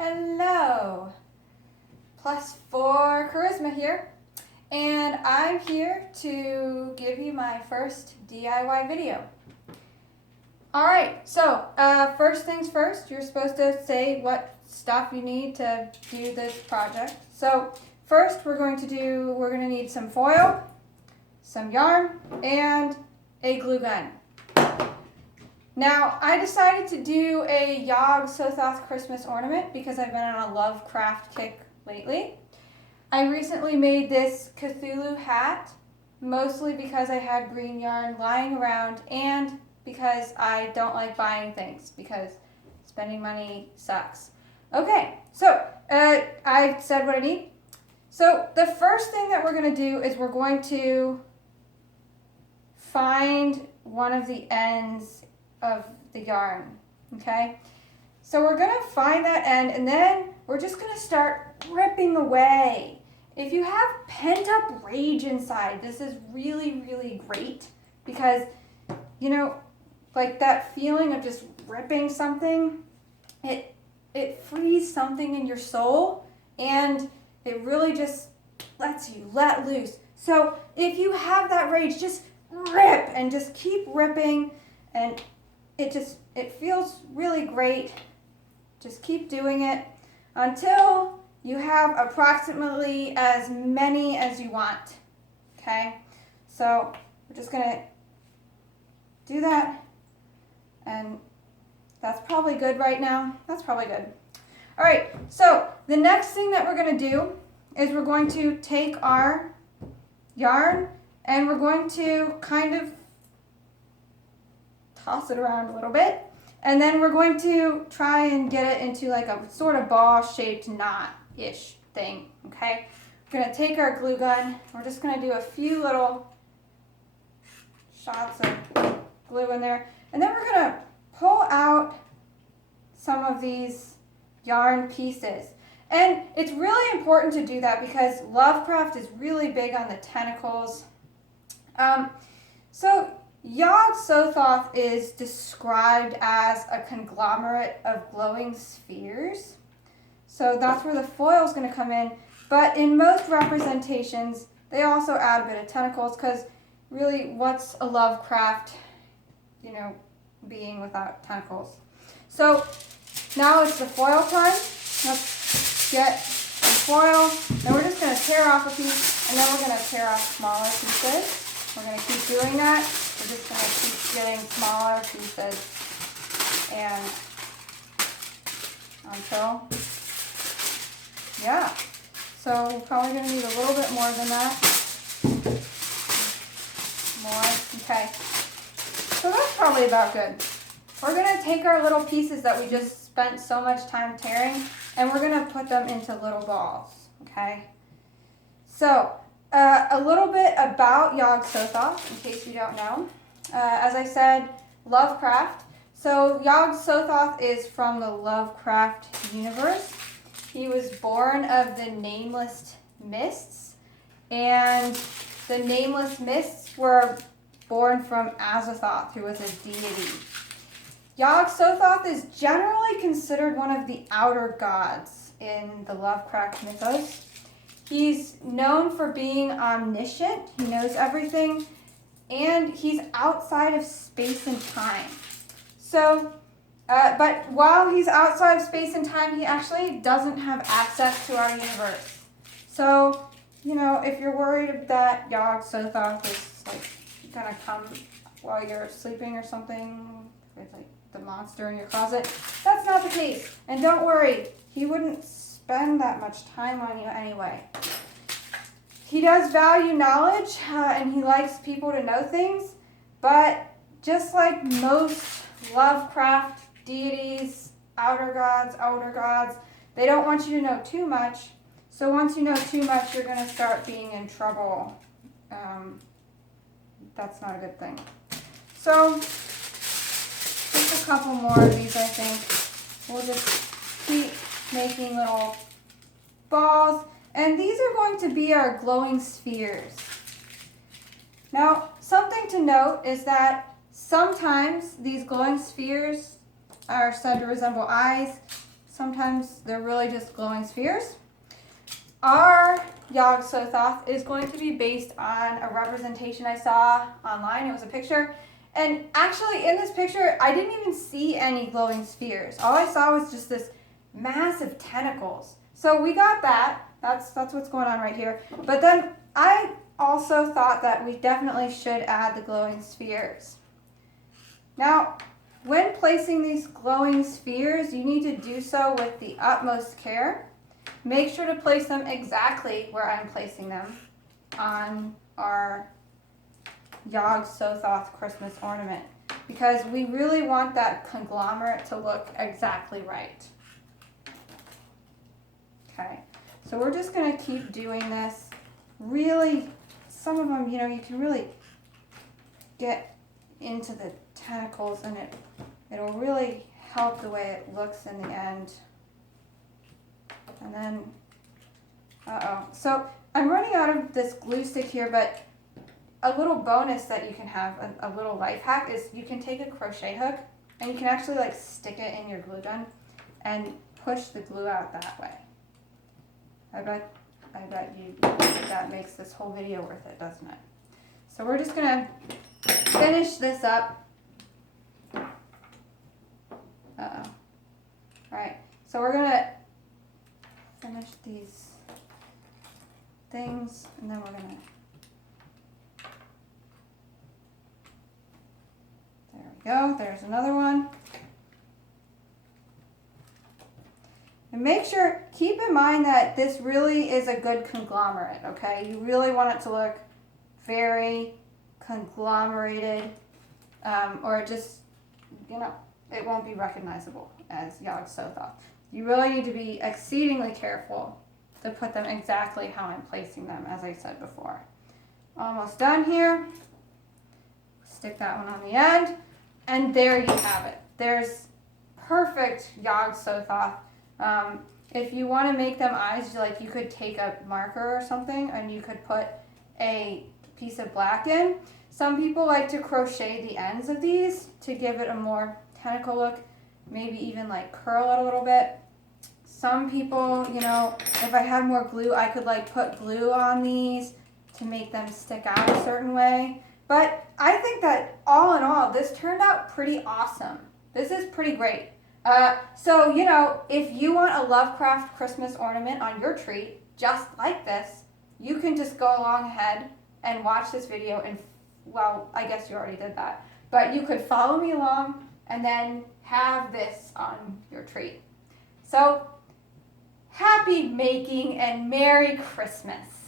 Hello, +4 Charisma here, and I'm here to give you my first DIY video. Alright, so first things first, you're supposed to say what stuff you need to do this project. So first we're going to need some foil, some yarn, and a glue gun. Now, I decided to do a Yog-Sothoth Christmas ornament because I've been on a Lovecraft kick lately. I recently made this Cthulhu hat, mostly because I had green yarn lying around and because I don't like buying things because spending money sucks. Okay, so I've said what I need. So the first thing that we're going to do is we're going to find one of the ends of the yarn, okay? So we're going to find that end and then we're just going to start ripping away. If you have pent-up rage inside, this is really, really great because, you know, like that feeling of just ripping something, it frees something in your soul and it really just lets you let loose. So if you have that rage, just rip and just keep ripping, and it feels really great. Just keep doing it until you have approximately as many as you want, okay? So we're just gonna do that, and that's probably good right now. That's probably good. All right, so the next thing that we're gonna do is we're going to take our yarn and we're going to kind of toss it around a little bit, and then we're going to try and get it into like a sort of ball-shaped knot-ish thing, okay? We're going to take our glue gun, we're just going to do a few little shots of glue in there, and then we're going to pull out some of these yarn pieces. And it's really important to do that because Lovecraft is really big on the tentacles. So Yog-Sothoth is described as a conglomerate of glowing spheres. So that's where the foil is going to come in. But in most representations, they also add a bit of tentacles because really, what's a Lovecraft, being without tentacles? So now it's the foil time. Let's get the foil, and we're just going to tear off a piece, and then we're going to tear off smaller pieces. We're going to keep doing that. We're just going to keep getting smaller pieces and until, yeah. So we're probably going to need a little bit more than that. More, okay. So that's probably about good. We're going to take our little pieces that we just spent so much time tearing and we're going to put them into little balls, okay? So, a little bit about Yog-Sothoth, in case you don't know. As I said, Lovecraft. So Yog-Sothoth is from the Lovecraft universe. He was born of the Nameless Mists, and the Nameless Mists were born from Azathoth, who was a deity. Yog-Sothoth is generally considered one of the outer gods in the Lovecraft mythos. He's known for being omniscient, he knows everything, and he's outside of space and time. So, but while he's outside of space and time, he actually doesn't have access to our universe. So, if you're worried that Yog-Sothoth is gonna come while you're sleeping or something, with the monster in your closet, that's not the case. And don't worry, he wouldn't spend that much time on you anyway. He does value knowledge and he likes people to know things, but just like most Lovecraft deities, outer gods, older gods, they don't want you to know too much. So once you know too much, you're going to start being in trouble. That's not a good thing. So just a couple more of these, I think. We'll just keep making little balls, and these are going to be our glowing spheres. Now, something to note is that sometimes these glowing spheres are said to resemble eyes, sometimes they're really just glowing spheres. Our Yog-Sothoth is going to be based on a representation I saw online. It was a picture. And actually in this picture, I didn't even see any glowing spheres. All I saw was just this massive tentacles. So we got that. That's what's going on right here. But then I also thought that we definitely should add the glowing spheres. Now, when placing these glowing spheres, you need to do so with the utmost care. Make sure to place them exactly where I'm placing them on our Yog-Sothoth Christmas ornament, because we really want that conglomerate to look exactly right. Okay, so we're just going to keep doing this. Really, some of them, you can really get into the tentacles, and it'll really help the way it looks in the end. And then, so I'm running out of this glue stick here, but a little bonus that you can have, a little life hack, is you can take a crochet hook and you can actually like stick it in your glue gun and push the glue out that way. I bet you that makes this whole video worth it, doesn't it? So we're just gonna finish this up. Alright, so we're gonna finish these things, and then we're gonna, there we go, there's another one. And make sure, keep in mind that this really is a good conglomerate, okay? You really want it to look very conglomerated, or just, it won't be recognizable as Yog-Sothoth. You really need to be exceedingly careful to put them exactly how I'm placing them, as I said before. Almost done here. Stick that one on the end, and there you have it. There's perfect Yog-Sothoth. If you want to make them eyes, you could take a marker or something and you could put a piece of black in. Some people like to crochet the ends of these to give it a more tentacle look, maybe even like curl it a little bit. Some people, if I had more glue, I could put glue on these to make them stick out a certain way. But I think that all in all, this turned out pretty awesome. This is pretty great. So, if you want a Lovecraft Christmas ornament on your tree, just like this, you can just go along ahead and watch this video and, well, I guess you already did that, but you could follow me along and then have this on your tree. So, happy making and Merry Christmas.